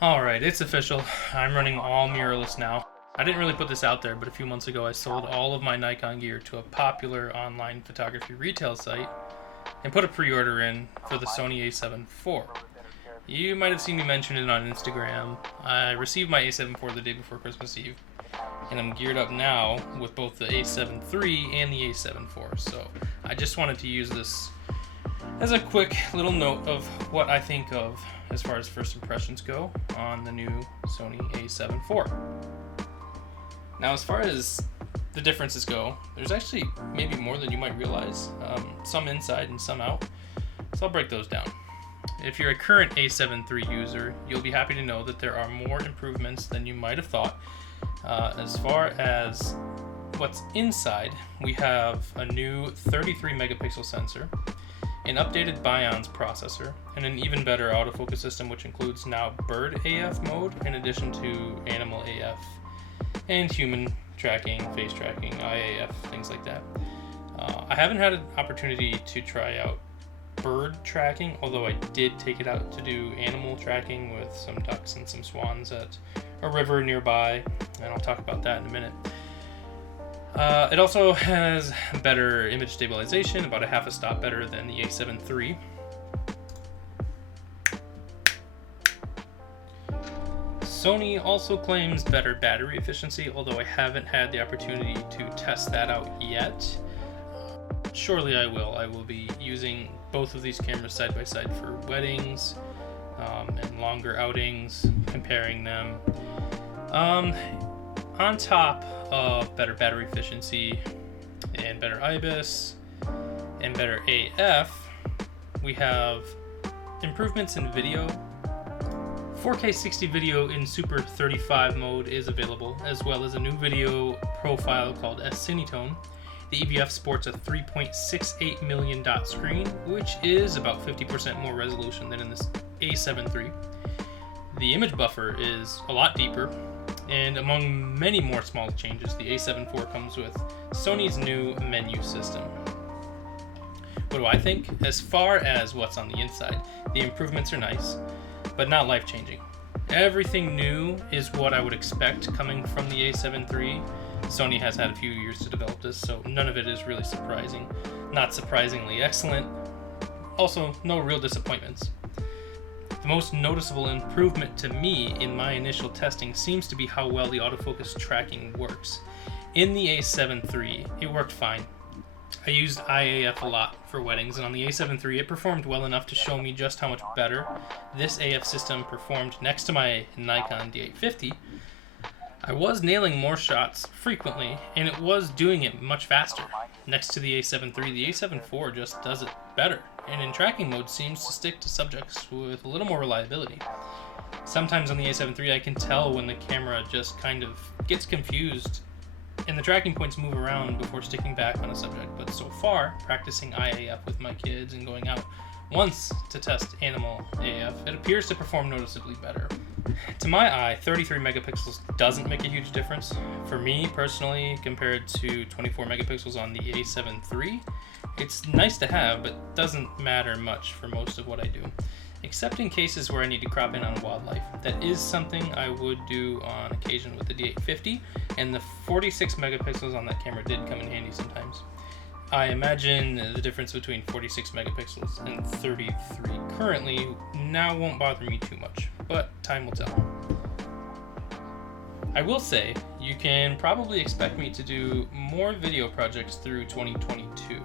Alright, it's official. I'm running all mirrorless now. I didn't really put this out there, but a few months ago I sold all of my Nikon gear to a popular online photography retail site and put a pre-order in for the Sony A7 IV. You might have seen me mention it on Instagram. I received my A7 IV the day before Christmas Eve, and I'm geared up now with both the A7 III and the A7 IV. So I just wanted to use this as a quick little note of what I think of as far as first impressions go on the new Sony A7 IV. Now, as far as the differences go, there's actually maybe more than you might realize, some inside and some out, so I'll break those down. If you're a current A7 III user, you'll be happy to know that there are more improvements than you might have thought. As far as what's inside, we have a new 33 megapixel sensor, an updated Bions processor, and an even better autofocus system, which includes now bird AF mode in addition to animal AF and human tracking, face tracking, IAF, things like that. I haven't had an opportunity to try out bird tracking, although I did take it out to do animal tracking with some ducks and some swans at a river nearby, and I'll talk about that in a minute. It also has better image stabilization, about a half a stop better than the A7 III. Sony also claims better battery efficiency, although I haven't had the opportunity to test that out yet. Surely I will. I will be using both of these cameras side by side for weddings and longer outings, comparing them. On top of better battery efficiency and better IBIS and better AF, we have improvements in video. 4K 60 video in Super 35 mode is available, as well as a new video profile called A7IV. The EVF sports a 3.68 million dot screen, which is about 50% more resolution than in this A7 III. The image buffer is a lot deeper, and among many more small changes, the A7 IV comes with Sony's new menu system. What do I think? As far as what's on the inside, the improvements are nice, but not life-changing. Everything new is what I would expect coming from the A7 III. Sony has had a few years to develop this, so none of it is really surprising. Not surprisingly excellent. Also, no real disappointments. The most noticeable improvement to me in my initial testing seems to be how well the autofocus tracking works. In the A7 III, it worked fine. I used IAF a lot for weddings, and on the A7 III it performed well enough to show me just how much better this AF system performed next to my Nikon D850. I was nailing more shots frequently, and it was doing it much faster. Next to the A7 III, the A7 IV just does it better, and in tracking mode seems to stick to subjects with a little more reliability. Sometimes on the A7 III I can tell when the camera just kind of gets confused and the tracking points move around before sticking back on a subject, but so far, practicing IAF with my kids and going out once to test animal AF, it appears to perform noticeably better. To my eye, 33 megapixels doesn't make a huge difference. For me, personally, compared to 24 megapixels on the A7 III, it's nice to have, but doesn't matter much for most of what I do, except in cases where I need to crop in on wildlife. That is something I would do on occasion with the D850, and the 46 megapixels on that camera did come in handy sometimes. I imagine the difference between 46 megapixels and 33 currently now won't bother me too much, but time will tell. I will say, you can probably expect me to do more video projects through 2022.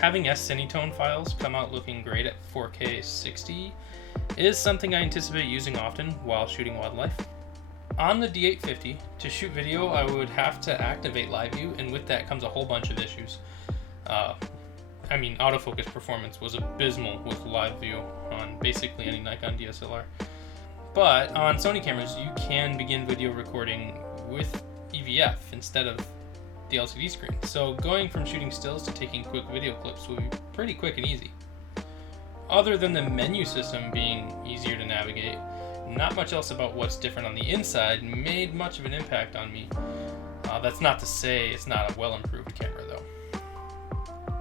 Having S-Cinetone files come out looking great at 4K 60 is something I anticipate using often while shooting wildlife. On the D850, to shoot video, I would have to activate live view, and with that comes a whole bunch of issues. Autofocus performance was abysmal with live view on basically any Nikon DSLR. But on Sony cameras, you can begin video recording with EVF instead of the LCD screen. So going from shooting stills to taking quick video clips will be pretty quick and easy. Other than the menu system being easier to navigate, not much else about what's different on the inside made much of an impact on me. That's not to say it's not a well-improved camera though.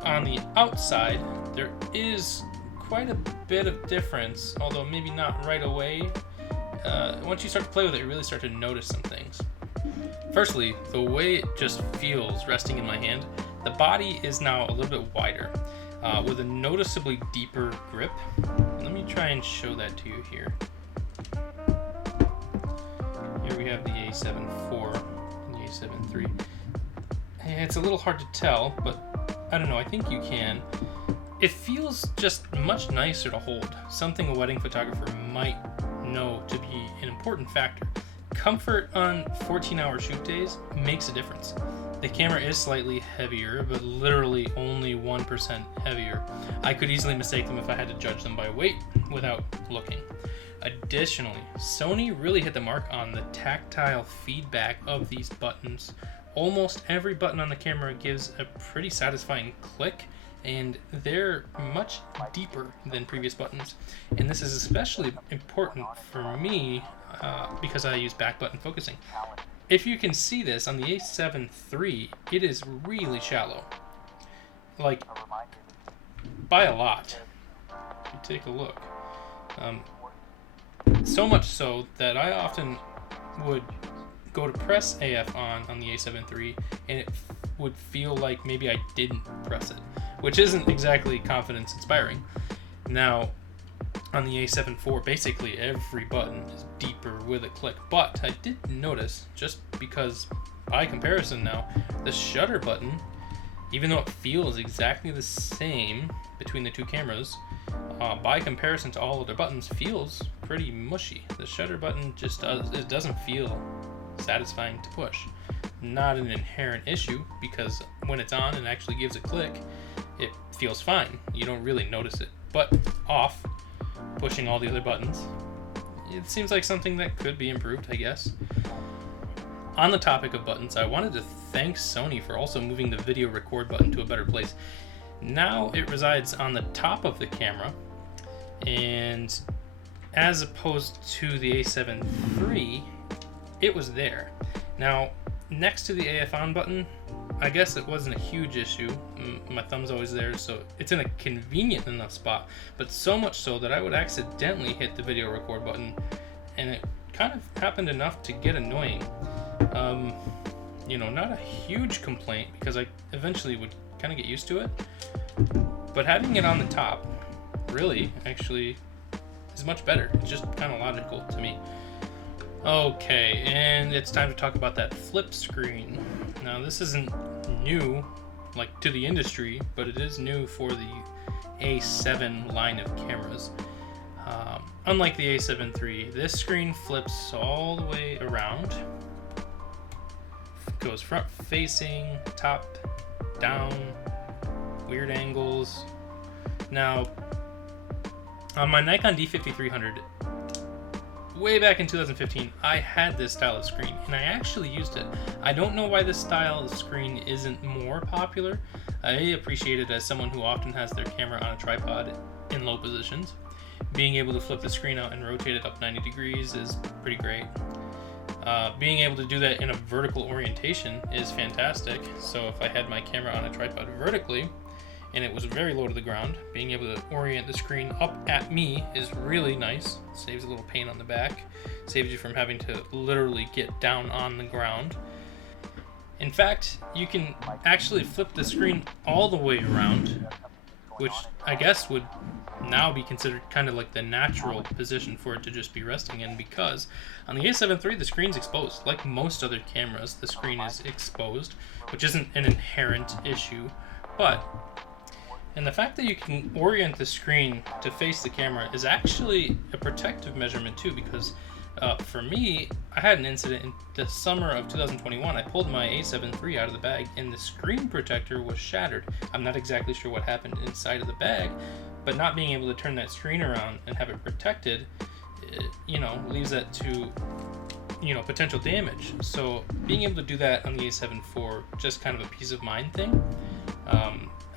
On the outside, there is quite a bit of difference, although maybe not right away. once you start to play with it, you really start to notice some things. Firstly, the way it just feels resting in my hand, the body is now a little bit wider, with a noticeably deeper grip. Let me try and show that to you here. Here we have the A7IV and the A7III. It's a little hard to tell, but I don't know, I think you can. It feels just much nicer to hold, something a wedding photographer might know to be an important factor. Comfort on 14-hour shoot days makes a difference. The camera is slightly heavier, but literally only 1% heavier. I could easily mistake them if I had to judge them by weight without looking. Additionally, Sony really hit the mark on the tactile feedback of these buttons. Almost every button on the camera gives a pretty satisfying click, and they're much deeper than previous buttons. And this is especially important for me because I use back button focusing. If you can see this on the A7 III, it is really shallow, like by a lot. If you take a look, so much so that I often would go to press AF on the A7 III, and it would feel like maybe I didn't press it, which isn't exactly confidence inspiring. Now, on the A7 IV, basically every button is deeper with a click, but I did notice, just because by comparison now, the shutter button, even though it feels exactly the same between the two cameras, by comparison to all other buttons, feels pretty mushy. The shutter button just doesn't feel satisfying to push. Not an inherent issue, because when it's on and actually gives a click, it feels fine. You don't really notice it. But off, pushing all the other buttons, it seems like something that could be improved, I guess. On the topic of buttons, I wanted to thank Sony for also moving the video record button to a better place. Now it resides on the top of the camera, and as opposed to the A7 III, it was there. Now, next to the AF on button, I guess it wasn't a huge issue. My thumb's always there, so it's in a convenient enough spot, but so much so that I would accidentally hit the video record button, and it kind of happened enough to get annoying. Not a huge complaint, because I eventually would kind of get used to it, but having it on the top really actually is much better. It's just kind of logical to me. Okay, and it's time to talk about that flip screen. Now, this isn't new, like, to the industry, but it is new for the A7 line of cameras. Unlike the A7 III, this screen flips all the way around. Goes front facing, top, down, weird angles. Now, on my Nikon D5300, way back in 2015, I had this style of screen, and I actually used it. I don't know why this style of screen isn't more popular. I appreciate it as someone who often has their camera on a tripod in low positions. Being able to flip the screen out and rotate it up 90 degrees is pretty great. Being able to do that in a vertical orientation is fantastic. So if I had my camera on a tripod vertically, and it was very low to the ground, being able to orient the screen up at me is really nice. Saves a little pain on the back, saves you from having to literally get down on the ground. In fact, you can actually flip the screen all the way around, which I guess would now be considered kind of like the natural position for it to just be resting in, because on the A7 III the screen's exposed. Like most other cameras, the screen is exposed, which isn't an inherent issue, and the fact that you can orient the screen to face the camera is actually a protective measurement too, because for me, I had an incident in the summer of 2021. I pulled my A7 III out of the bag, and the screen protector was shattered. I'm not exactly sure what happened inside of the bag, but not being able to turn that screen around and have it protected, leaves that to, potential damage. So being able to do that on the A7 IV, just kind of a peace of mind thing,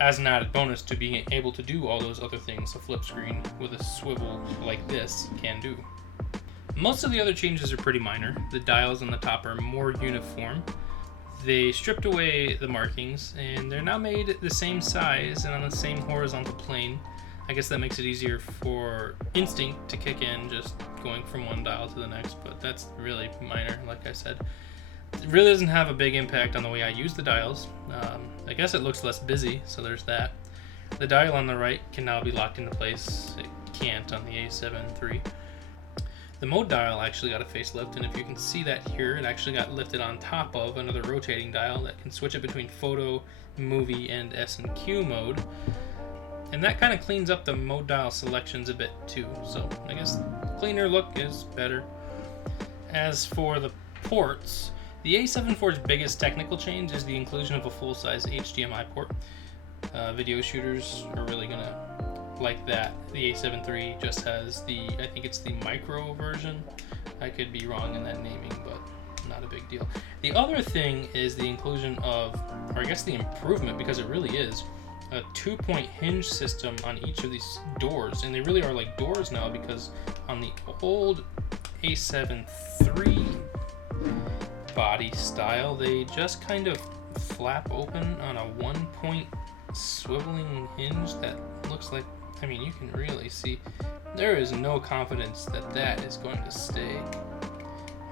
as an added bonus to being able to do all those other things a flip screen with a swivel like this can do. Most of the other changes are pretty minor. The dials on the top are more uniform. They stripped away the markings, and they're now made the same size and on the same horizontal plane. I guess that makes it easier for instinct to kick in, just going from one dial to the next, but that's really minor, like I said. It really doesn't have a big impact on the way I use the dials. I guess it looks less busy, so there's that. The dial on the right can now be locked into place. It can't on the A7III. The mode dial actually got a facelift, and if you can see that here, it actually got lifted on top of another rotating dial that can switch it between photo, movie, and S&Q mode. And that kind of cleans up the mode dial selections a bit too, so I guess cleaner look is better. As for the ports, the A7IV's biggest technical change is the inclusion of a full-size HDMI port. Video shooters are really gonna like that. The A7III just has I think it's the micro version. I could be wrong in that naming, but not a big deal. The other thing is the inclusion of, or I guess the improvement, because it really is, a 2-point hinge system on each of these doors, and they really are like doors now, because on the old A7III body style, they just kind of flap open on a 1-point swiveling hinge that looks like, I mean, you can really see there is no confidence that that is going to stay.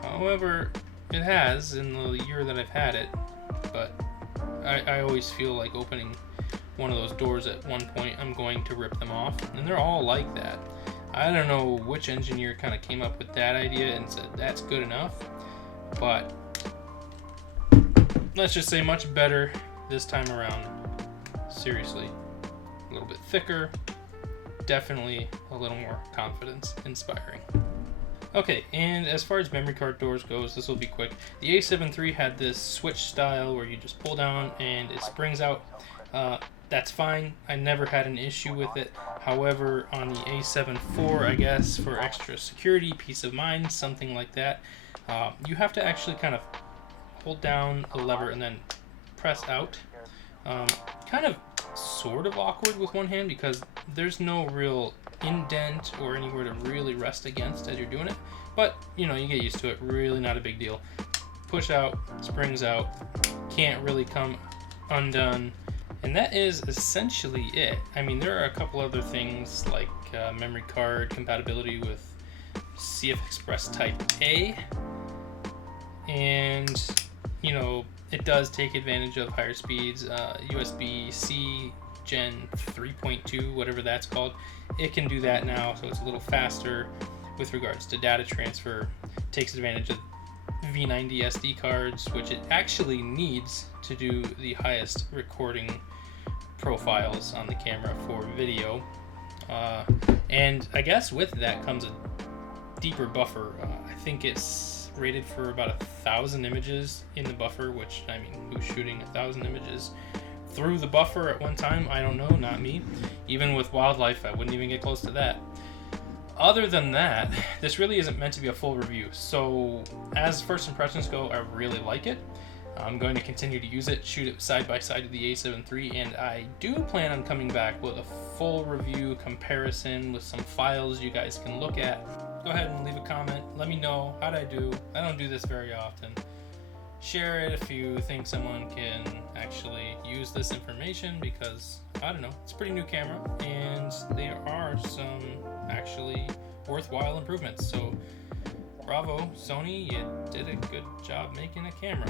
However, it has in the year that I've had it, but I always feel like opening one of those doors at one point, I'm going to rip them off, and they're all like that. I don't know which engineer kind of came up with that idea and said that's good enough, but let's just say much better this time around. Seriously, a little bit thicker, definitely a little more confidence inspiring. Okay, and as far as memory card doors goes, this will be quick. The A7III had this switch style where you just pull down and it springs out. That's fine. I never had an issue with it. However, on the A7IV, I guess for extra security, peace of mind, something like that, you have to actually kind of hold down a lever and then press out. Kind of sort of awkward with one hand because there's no real indent or anywhere to really rest against as you're doing it, but you know, you get used to it. Really not a big deal. Push out, springs out, can't really come undone, and that is essentially it. I mean, there are a couple other things like memory card compatibility with CF Express Type A, and you know, it does take advantage of higher speeds, USB-C Gen 3.2, whatever that's called. It can do that now, so it's a little faster with regards to data transfer. Takes advantage of V90 SD cards, which it actually needs to do the highest recording profiles on the camera for video. And I guess with that comes a deeper buffer. I think it's rated for about 1,000 images in the buffer, which, I mean, who's shooting 1,000 images through the buffer at one time? I don't know, not me. Even with wildlife, I wouldn't even get close to that. Other than that, this really isn't meant to be a full review. So as first impressions go, I really like it. I'm going to continue to use it, shoot it side by side with the A7III, and I do plan on coming back with a full review comparison with some files you guys can look at. Go ahead and leave a comment. Let me know how'd I do. I don't do this very often. Share it if you think someone can actually use this information, because, I don't know, it's a pretty new camera, and there are some actually worthwhile improvements. So, bravo, Sony, you did a good job making a camera.